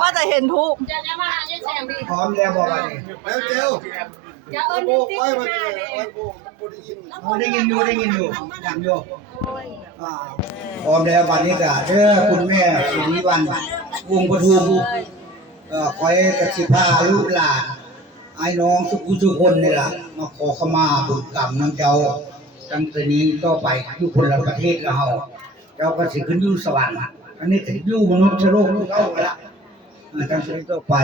ว่าจะเห็นทุก พร้อมแล้วบอกว่านี่ แล้วเจ้าจะเอิ้นโบกไว้มันโบกมันได้ยิน ได้ยินอยู่อย่างอยู่พร้อมแล้ววันนี้ก็เด้อคุณแม่สุริวรรณวงศ์ปทุมคอยกระชิพาลูกหลานไอ้น้องทุกคนนี่ล่ะมาขอขมาบุญกรรมน้ำเจ้าตั้งแต่นี้ต่อไปอยู่คนละประเทศกับเฮาเจ้าก็สิขึ้นอยู่สวรรค์อันนี้ถึงอยู่มนุษย์โลกเฮาละตั้งแต่นี้ต่อไป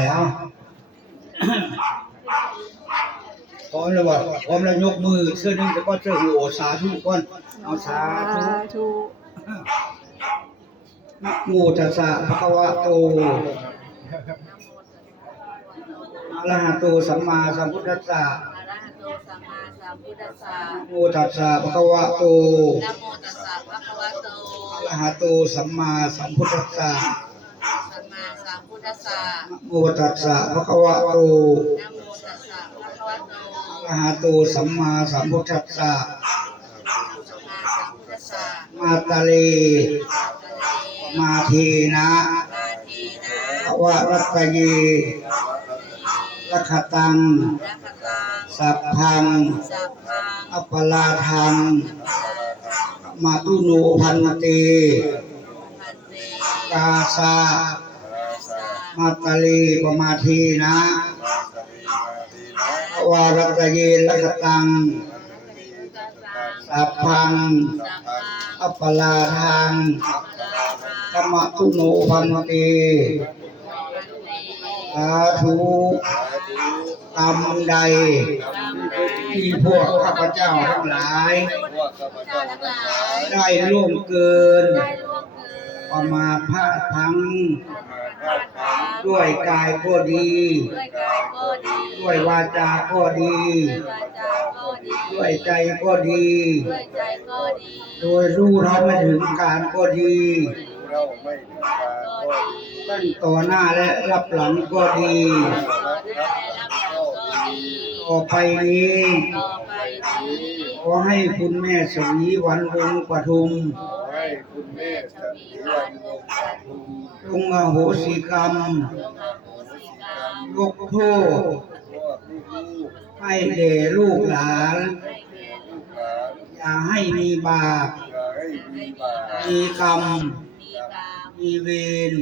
พร้อมแล้วบ่พร้อมแล้วยกมือเสื้อนึงแล้วก็เสื้อหัวสาธุก่อนเอาสาธุ นะโมตัสสะภะคะวะโตอะระหะโตสัมมาสัมพุทธัสสะนะโมตัสสะภะคะวะโตอะระหะโตสัมมาสัมพุทธัสสะนะโมตัสสะภะคะวะโตอะระหะโตสัมมาสัมพุทธัสสะมาตะเลมาเทนะวะรัตเยรัคตังสัพพังอัปปลาทังมาตุโนพันเตกาสามาตะเลปมาเทนะวะรัตเยรัคตังสัพพังอัปปลาทังธรรมะทุโนพันเตสาธุกรรมใดที่พวกข้าพเจ้าทั้งหลายได้ล่วงเกินประมาทพลาดพลั้งด้วยกายก็ดีด้วยวาจาก็ดีด้วยใจก็ดีโดยรู้เท่าไม่ถึงการก็ดีตั้งต่อหน้าและรับหลังก็ดีต่อไปนี้ขอให้คุณแม่สวีวันวงศ์ปทุมจงอโหสิกรรมยกโทษให้แด่ลูกหลานอย่าให้มีบาปมีกรรมมีเวร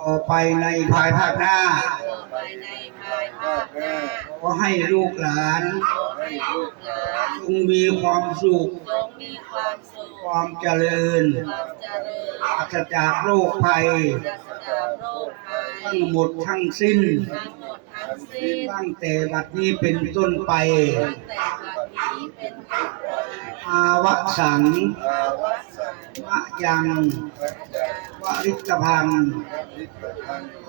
ต่อไปในภายภาคหน้าขอให้ลูกหลานจงมีความสุขความเจริญปราศจากโรคภัยทั้งหมดทั้งสิ้นตั้งแต่บัดนี้เป็นต้นไปอาวสังมะยังวริตพัง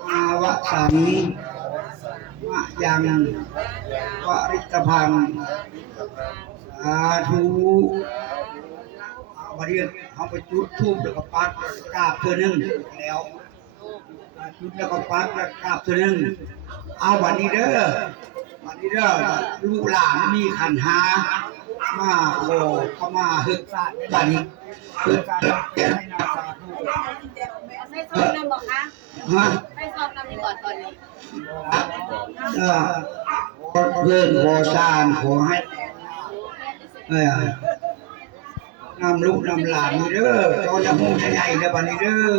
อาวสังมะยังวริตพังสาธุวันนี้เขาไปจุดธูปแล้วก็ปักกราบเธอหนึ่งแล้วจุดแล้วก็ปักกราบเธอหนึ่งเอาวันนี้เด้อลูกหลานมีขันหามาโอ้เขามาฮึกวันนี้ฮึกให้นาสาธุไม่ชอบนำบอกคะไม่ชอบนำดีกว่าตอนนี้เพื่อนขอสร้างขอให้นำลูกนำหลานนี่เด้อเจ้าจะมุ่งใหญ่ๆเด้อวันนี้เด้อ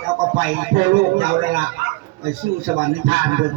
เจ้าก็ไปทั่วโลกเราแล้วล่ะไปสู่สวรรค์นิพพานเพิ่น